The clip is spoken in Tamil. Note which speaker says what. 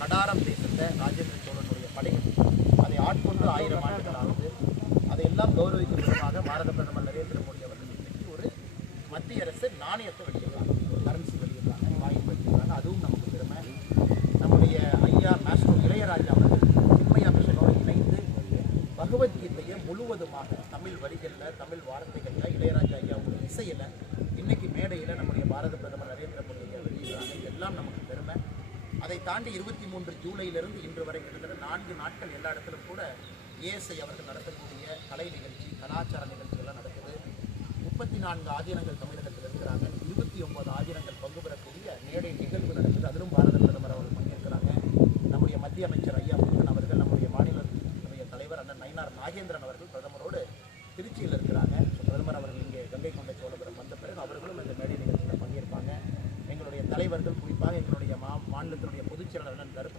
Speaker 1: கடாரம் தேசத்தை ராஜேந்திர சோழனுடைய படைகள். அதை ஆட்கொண்டு ஆயிரம் ஆண்டுகள் ஆகுது அதையெல்லாம் கௌரவிக்கும் விதமாக பாரத பிரதமர் நரேந்திர மோடி அவர்கள் இன்றைக்கு ஒரு மத்திய அரசு நாணயத்தை வெளியிடுறாங்க. ஒரு கரன்சி வெளியிடுறாங்க வாங்கி வெளியிடுறாங்க அதுவும் நமக்கு பெருமை. நம்முடைய ஐயா மாஸ்டர் இளையராஜா அவர்கள் சின்மயாபிஷனோடு இணைந்து பகவத்கீதையை முழுவதுமாக தமிழ் வரிகளில் தமிழ் வார்த்தைகளில் இளையராஜா ஐயாவுடைய இசையில் இன்னைக்கு மேடையில் நம்முடைய பாரத பிரதமர் நரேந்திர மோடி ஐயா வெளியிடுறாங்க இதெல்லாம் நமக்கு பெருமை அதை தாண்டி இருபத்தி மூன்று ஜூலையிலிருந்து இன்று வரை கிட்டத்தட்ட நான்கு நாட்கள் எல்லா இடத்திலும் கூட ஏஎஸ்ஐ அவர்கள் நடத்தக்கூடிய கலை நிகழ்ச்சி கலாச்சார நிகழ்ச்சிகள்லாம் நடக்குது. முப்பத்தி நான்கு ஆதீனங்கள் தமிழகத்தில் இருக்கிறாங்க. இருபத்தி ஒன்பது ஆதீனங்கள் பங்கு பெறக்கூடிய மேடை நிகழ்வு நடக்குது. அதிலும் பாரத பிரதமர் அவர்கள் பங்கேற்கிறாங்க. நம்முடைய மத்திய அமைச்சர் ஐயா முருகன் அவர்கள் நம்முடைய மாநில தலைவர் அண்ணன் நயினார் நாகேந்திரன் அவர்கள் பிரதமரோடு தலைவர்கள் குறிப்பாக எங்களுடைய மா மாநிலத்தினுடைய பொதுச் செயலாளர் கருப்பு